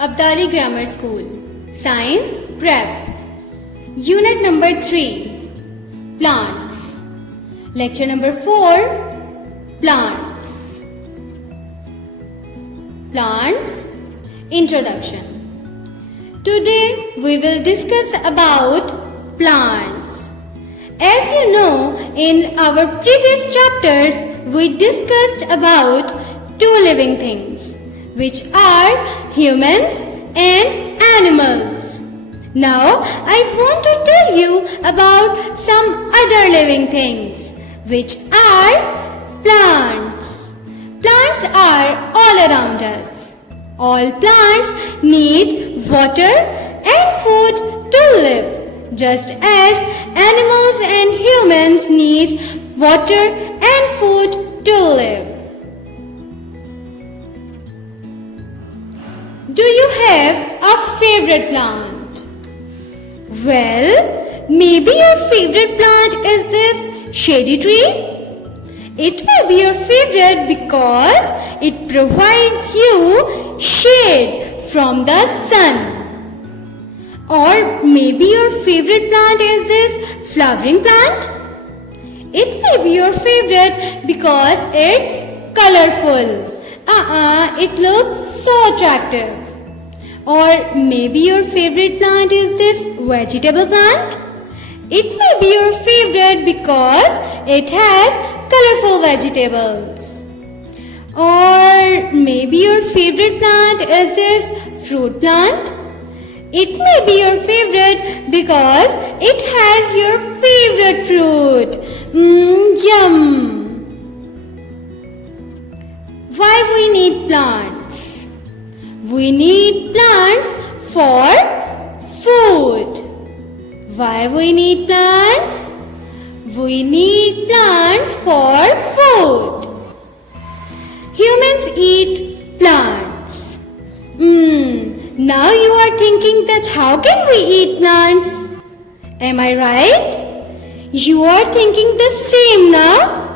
Abdali Grammar School, Science Prep, Unit number 3, Plants, Lecture number 4, Plants. Plants, Introduction. Today we will discuss about plants. As you know, in our previous chapters we discussed about two living things, which are humans and animals. Now I want to tell you about some other living things, which are plants. Plants are all around us. All plants need water and food to live, just as animals and humans need water and food to live. Do you have a favorite plant? Well, maybe your favorite plant is this shady tree. It may be your favorite because it provides you shade from the sun. Or maybe your favorite plant is this flowering plant. It may be your favorite because it's colorful. It looks so attractive. Or maybe your favorite plant is this vegetable plant. It may be your favorite because it has colorful vegetables. Or maybe your favorite plant is this fruit plant. It may be your favorite because it has your favorite fruit. Yum! Why we need plants? We need plants for food. Why we need plants? We need plants for food. Humans eat plants. Now you are thinking that how can we eat plants? Am I right? You are thinking the same now?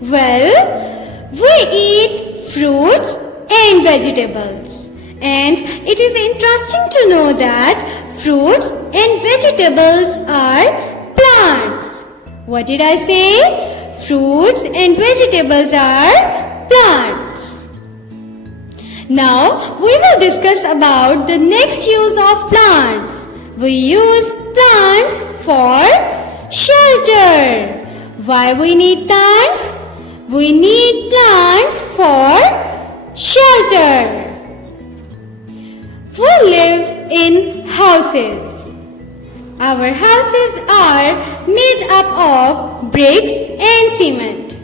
Well, we eat fruits and vegetables. And it is interesting to know that fruits and vegetables are plants. What did I say? Fruits and vegetables are plants. Now we will discuss about the next use of plants. We use plants for shelter. Why we need plants? We need plants for shelter. We live in houses. Our houses are made up of bricks and cement.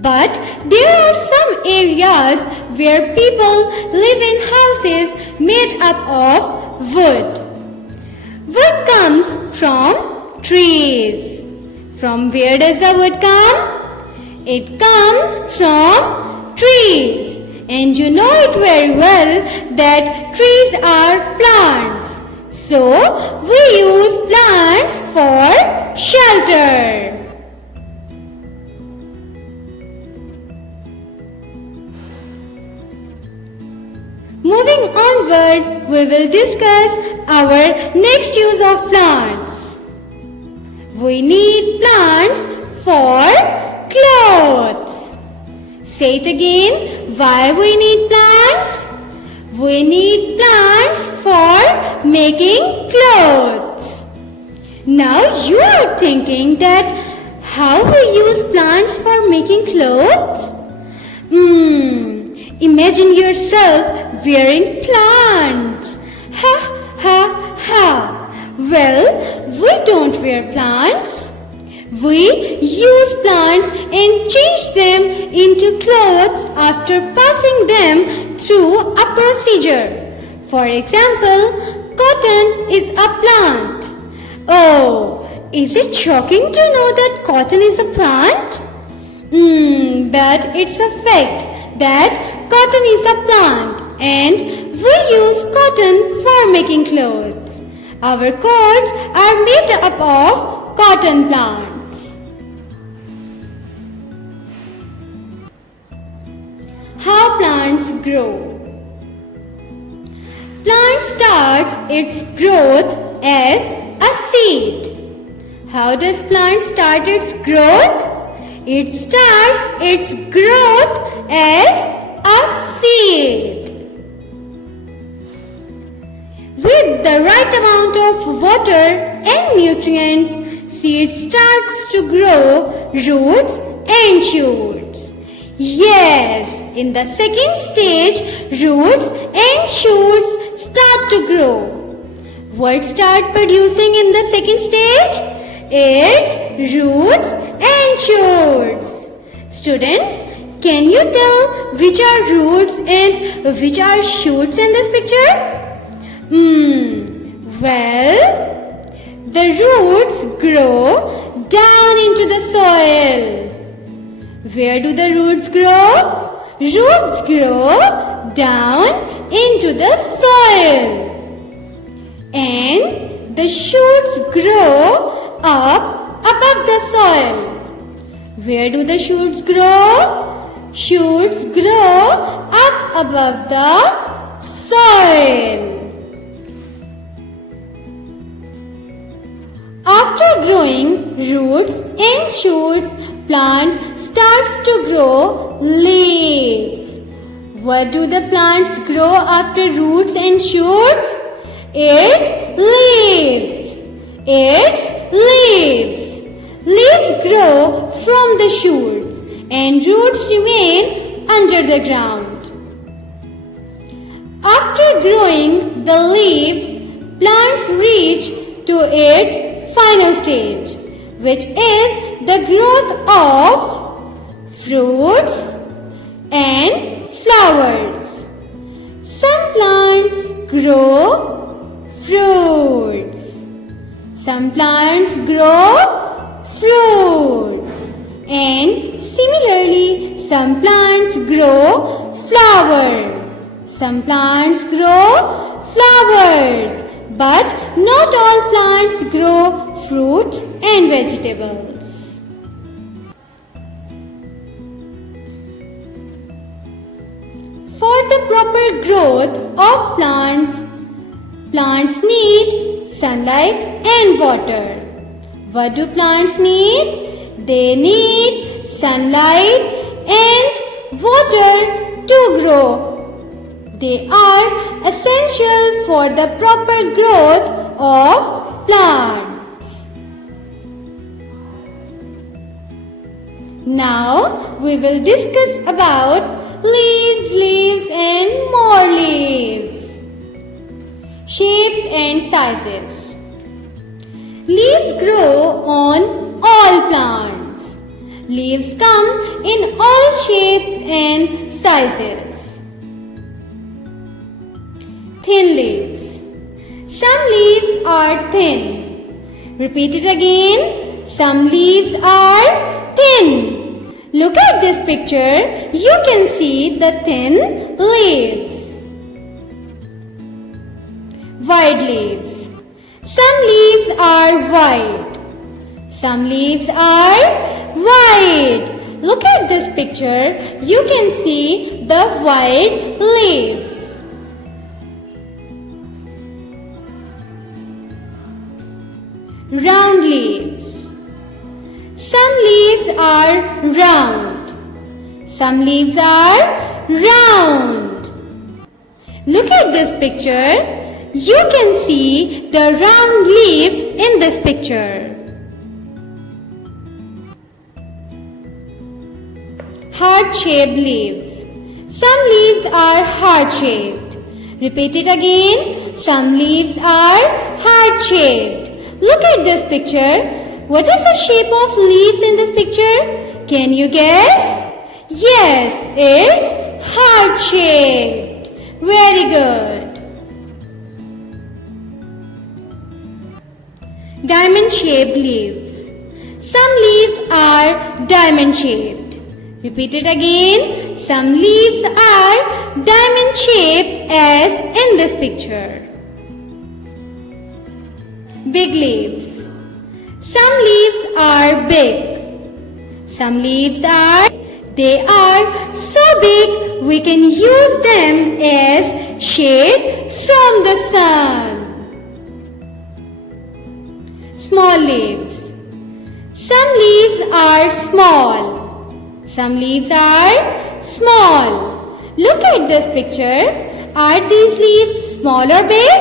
But there are some areas where people live in houses made up of wood. Wood comes from trees. From where does the wood come? It comes from trees. And you know it very well that trees are plants. So we use plants for shelter. Moving onward, we will discuss our next use of plants. We need plants for clothes. Say it again. Why we need plants? We need plants for making clothes. Now you are thinking that how we use plants for making clothes? Imagine yourself wearing plants. Well, we don't wear plants. We use plants and change them into clothes after passing them through a procedure. For example, cotton is a plant. Oh, is it shocking to know that cotton is a plant? But it's a fact that cotton is a plant and we use cotton for making clothes. Our coats are made up of cotton plants. How plants grow. Plant starts its growth as a seed. How does plant start its growth? It starts its growth as a seed. With the right amount of water and nutrients, seed starts to grow roots and shoots. Yes, in the second stage, roots and shoots start to grow. What start producing in the second stage? It's roots and shoots. Students, can you tell which are roots and which are shoots in this picture? Well, the roots grow down into the soil. Where do the roots grow? Roots grow down into the soil. And the shoots grow up above the soil. Where do the shoots grow? Shoots grow up above the soil. After growing roots and shoots, plant starts to grow leaves. What do the plants grow after roots and shoots? It's leaves. It's leaves. Leaves grow from the shoots and roots remain under the ground. After growing the leaves, plants reach to its final stage, which is the growth of fruits and flowers. Some plants grow fruits. Some plants grow fruits. And similarly, some plants grow flower. Some plants grow flowers. But not all plants grow fruits and vegetables. For the proper growth of plants, plants need sunlight and water. What do plants need? They need sunlight and water to grow. They are essential for the proper growth of plants. Now we will discuss about leaves and more leaves. Shapes and sizes. Leaves grow on all plants. Leaves come in all shapes and sizes. Thin leaves. Some leaves are thin. Repeat it again. Some leaves are thin. Look at this picture. You can see the thin leaves. Wide leaves. Some leaves are wide. Some leaves are wide. Look at this picture. You can see the wide leaves. Round leaves. Some leaves are round. Some leaves are round. Look at this picture. You can see the round leaves in this picture. Heart-shaped leaves. Some leaves are heart-shaped. Repeat it again. Some leaves are heart-shaped. Look at this picture. What is the shape of leaves in this picture? Can you guess? Yes, it's heart-shaped. Very good. Diamond-shaped leaves. Some leaves are diamond-shaped. Repeat it again. Some leaves are diamond-shaped as in this picture. Big leaves. Some leaves are big. Some leaves are so big we can use them as shade from from the sun. Small leaves. Some leaves are small. Some leaves are small. Look at this picture. Are these leaves small or big?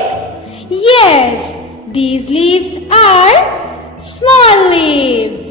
Yes, these leaves are small leaves.